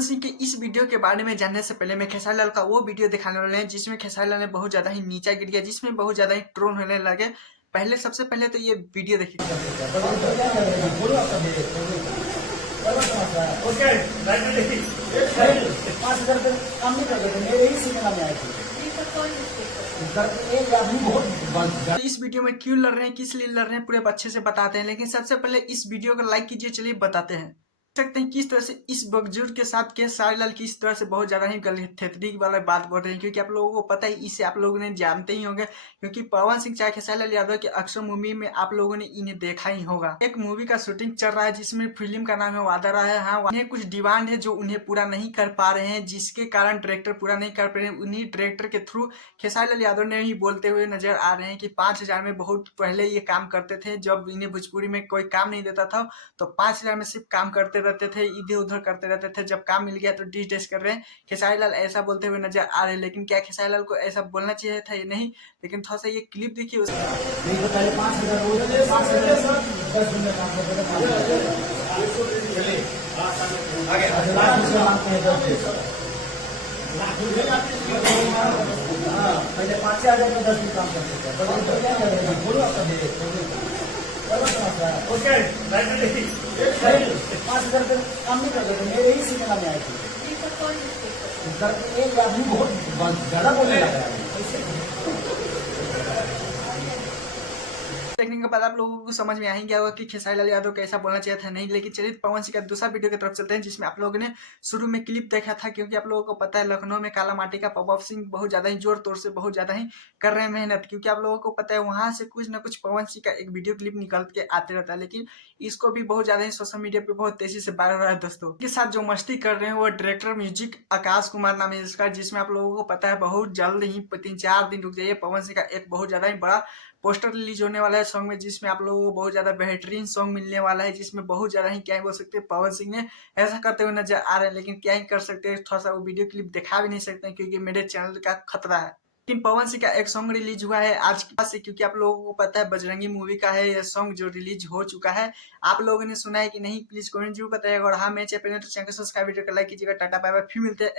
पवन सिंह के इस वीडियो के बारे में जानने से पहले मैं खेसारी लाल का वो वीडियो दिखाने वाले हैं जिसमें खेसारी लाल ने बहुत ज्यादा ही नीचा गिर गया, जिसमें बहुत ज्यादा ही ट्रोल होने लगे। सबसे पहले तो ये वीडियो देखिए। इस वीडियो में क्यों लड़ रहे हैं, किस लिए लड़ रहे हैं, पूरे अच्छे से बताते हैं। लेकिन सबसे पहले इस वीडियो को लाइक कीजिए। चलिए बताते हैं। सकते हैं किस तरह से इस बुजुर्ग के साथ खेसारी लाल की इस तरह से बहुत ज्यादा ही गलत वाला बात बोल रहे हैं, क्योंकि आप लोगों को पता है, इसे आप लोगों ने जानते ही होंगे, क्योंकि पवन सिंह चाहे खेसारी लाल यादव के अक्सर मूवी में आप लोगों ने इन्हें देखा ही होगा। एक मूवी का शूटिंग चल रहा है जिसमें फिल्म का नाम है वादा रहा है। हाँ, उन्हें कुछ डिमांड है जो उन्हें पूरा नहीं कर पा रहे हैं, जिसके कारण डायरेक्टर पूरा नहीं कर पा रहे हैं। उन्हीं डायरेक्टर के थ्रू खेसारी लाल यादव ने ही बोलते हुए नजर आ रहे हैं कि 5,000 में बहुत पहले ये काम करते थे, जब इन्हें भोजपुरी में कोई काम नहीं देता था तो 5,000 में सिर्फ काम करते रहते थे, इधर उधर करते रहते थे। जब काम मिल गया तो डिस कर रहे हैं। खेसारी लाल ऐसा बोलते हुए नजर आ रहे हैं। लेकिन क्या खेसारी लाल को ऐसा बोलना चाहिए था? ये नहीं। लेकिन थोड़ा सा ये क्लिप देखिए पहले 5,000 में 10 दिन काम करते थे। बोलो आपका दे 5,000 काम नहीं करते थे, मेरे ही सिनेमा में आए थे। एक आदमी बहुत ज्यादा बोलने लगा। देखने के बाद आप लोगों को समझ में आ ही गया होगा कि खेसारी लाल यादव को ऐसा बोलना चाहिए था नहीं। लेकिन चलिए पवन सिंह का दूसरा वीडियो की तरफ चलते हैं, जिसमें आप लोगों ने शुरू में क्लिप देखा था, क्योंकि आप लोगों को पता है लखनऊ में काला माटी का पवन सिंह बहुत ज्यादा ही जोर तोड़ से बहुत ज्यादा ही कर रहे हैं मेहनत, क्योंकि आप लोगों को पता है वहां से कुछ ना कुछ पवन सिंह का एक वीडियो क्लिप निकल के आते रहता है। लेकिन इसको भी बहुत ज्यादा ही सोशल मीडिया पे बहुत तेजी से वायरल हो रहा है। दोस्तों के साथ जो मस्ती कर रहे हैं वो डायरेक्टर म्यूजिक आकाश कुमार नाम है इसका, जिसमें आप लोगों को पता है बहुत जल्द ही 3-4 दिन रुक जाइए, पवन सिंह का एक बहुत ज्यादा ही बड़ा पोस्टर रिलीज होने वाला है सॉन्ग में, जिसमें आप लोगों को बहुत ज्यादा बेहतरीन सॉन्ग मिलने वाला है, जिसमें बहुत ज्यादा ही क्या ही बोल सकते हैं, पवन सिंह ने ऐसा करते हुए नजर आ रहे हैं। लेकिन क्या ही कर सकते हैं, थोड़ा सा वो वीडियो क्लिप दिखा भी नहीं सकते हैं, क्योंकि मेरे चैनल का खतरा है। लेकिन पवन सिंह का एक सॉन्ग रिलीज हुआ है आज के पास से, क्योंकि आप लोगों को पता है बजरंगी मूवी का है यह सॉन्ग जो रिलीज हो चुका है। आप लोगों ने सुना है कि नहीं, प्लीज कमेंट जरूर बताइएगा। और हाँ, मैं चैनल तो चैनल को सब्सक्राइब वीडियो को लाइक कीजिएगा। टाटा बाय बाय, फिर मिलते हैं।